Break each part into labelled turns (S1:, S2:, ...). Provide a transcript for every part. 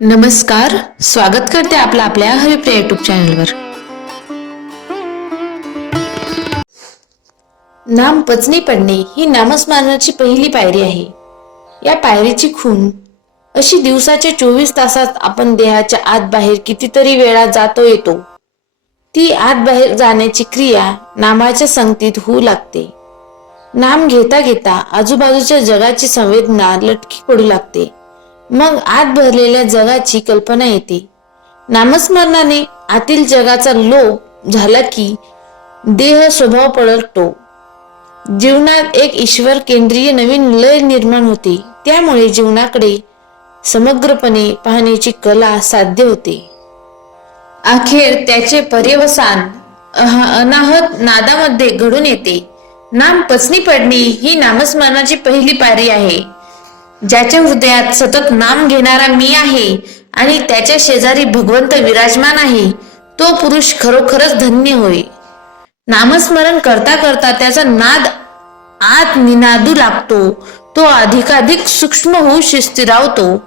S1: नमस्कार स्वागत करते आपलं आपल्या हरिप्रिया युट्यूब चॅनलवर नाम पचनी पडणे ही नामस्मरणाची पहिली पायरी आहे. या पायरीची खून अशी दिवसाच्या चोवीस तासात आपण देहाच्या आत बाहेर कितीतरी वेळा जातो येतो. ती आत बाहेर जाण्याची क्रिया नामाच्या संगतीत होऊ लागते. नाम घेता घेता आजूबाजूच्या जगाची संवेदना लटकी पडू लागते. मग आत भरलेल्या जगाची कल्पना येते. नामस्मरणाने आतील जगाचा लोप झाला की देह स्वभाव पळटतो जीवनात एक ईश्वर केंद्रीय नवीन लय निर्माण होते. त्यामुळे जीवनाकडे समग्रपणे पाहण्याची कला साध्य होते. अखेर त्याचे पर्यवसान अनाहत नादामध्ये घडून येते. नाम पचनी पडणे ही नामस्मरणाची पहिली पायरी आहे. ज्याच्या हृदयात सतत नाम घेणारा मी आहे आणि त्याच्या शेजारी भगवंत विराजमान आहे तो पुरुष खरोखरच धन्य होय. नामस्मरण करता करता त्याचा नाद आत निनादू लागतो तो अधिकाधिक सूक्ष्म होऊ शिस्तिरावतो.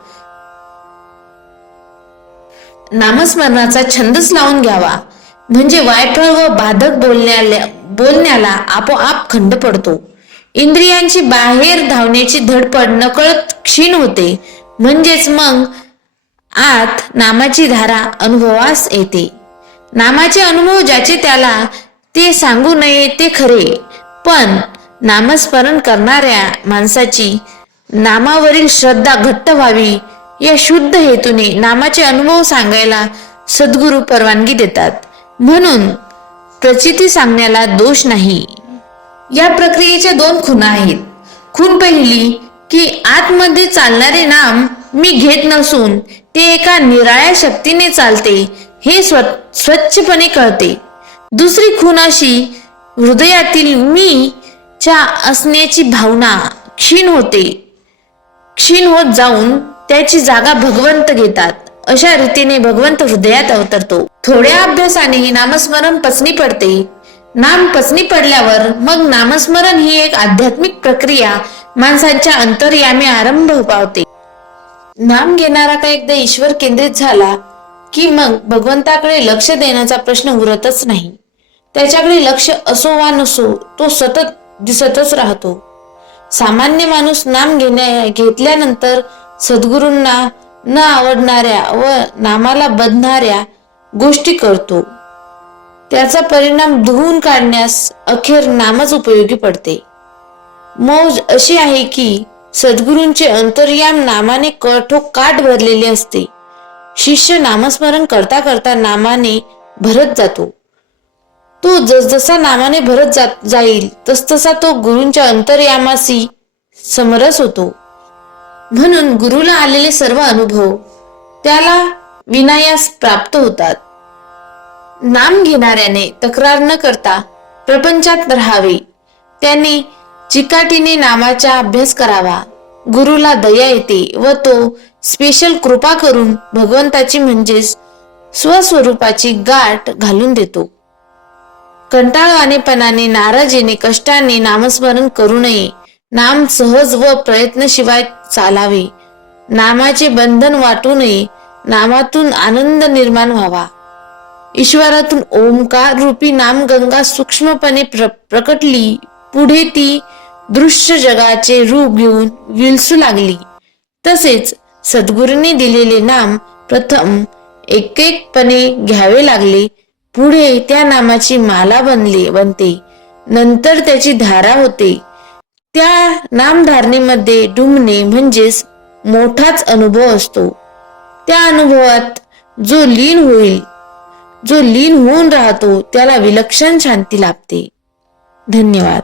S1: नामस्मरणाचा छंदच लावून घ्यावा. म्हणजे वायफळ व बाधक बोलण्याला बोलण्याला आपोआप खंड पडतो. इंद्रियांची बाहेर धावण्याची धडपड नकळत क्षीण होते. म्हणजेच मग आत नामाची धारा अनुभवास येते. नामाचे अनुभव ज्याचे त्याला ते सांगू नये ते खरे. पण नामस्मरण करणाऱ्या माणसाची नामावरील श्रद्धा घट्ट व्हावी. या शुद्ध हेतूने नामाचे अनुभव सांगायला सद्गुरू परवानगी देतात. म्हणून प्रचिती सांगण्याला दोष नाही. या प्रक्रियेच्या दोन खुणा आहेत. खून पहिली की आतमध्ये चालणारे नाम मी घेत नसून ते एका निराळ्या शक्तीने चालते हे स्व स्वच्छपणे कळते. दुसरी खून अशी हृदयातील मी च्या असण्याची भावना क्षीण होते. क्षीण होत जाऊन त्याची जागा भगवंत घेतात. अशा रीतीने भगवंत हृदयात अवतरतो. थोड्या अभ्यासाने नामस्मरण पचनी पडते. नाम पसनी पडल्यावर मग नामस्मरण ही एक आध्यात्मिक प्रक्रिया. माणसांच्या अंतर्यामी आरंभ पावते नाम घेणारा का एकदा ईश्वर केंद्रित झाला की मग भगवंताकडे लक्ष देण्याचा प्रश्न उरतच नाही. त्याच्याकडे लक्ष असो वा नसो तो सतत दिसतच राहतो. सामान्य माणूस नाम घेण्या घेतल्यानंतर सद्गुरूंना न आवडणाऱ्या व नामाला बधणाऱ्या गोष्टी करतो. त्याचा परिणाम धुवून काढण्यास अखेर नामच उपयोगी पडते. मौज अशी आहे की सद्गुरूंचे अंतर्याम नामाने काठ भरलेले असते. शिष्य नामस्मरण करता करता नामाने भरत जातो. तो जसजसा नामाने भरत जात जाईल तसतसा तो गुरूंच्या अंतर्यामाशी समरस होतो. म्हणून गुरुला आलेले सर्व अनुभव त्याला विनायास प्राप्त होतात. नाम घेणाऱ्याने तक्रार न करता प्रपंचात राहावे. त्याने चिकाटीने नामाचा अभ्यास करावा. गुरुला दया येते व तो स्पेशल कृपा करून भगवंताची म्हणजेच स्वस्वरूपाची गाठ घालून देतो. कंटाळवानेपणाने नाराजीने कष्टाने नामस्मरण करू नये. नाम सहज व प्रयत्नशिवाय चालावे. नामाचे बंधन वाटू नये. नामातून आनंद निर्माण व्हावा. ईश्वरातून ओंकार रूपी नामगंगा सूक्ष्मपणे प्र प्रकटली पुढे ती दृश्य जगाचे रूप घेऊन विलसू लागली. तसेच सद्गुरूंनी दिलेले नाम प्रथम एक एकपणे घ्यावे लागले. पुढे त्या नामाची माला बनली बनते. नंतर त्याची धारा होते. त्या नामधारणेमध्ये डुंबणे म्हणजेच मोठाच अनुभव असतो. त्या अनुभवात जो लीन होईल जो लीन होऊन राहतो त्याला विलक्षण शांती लाभते. धन्यवाद.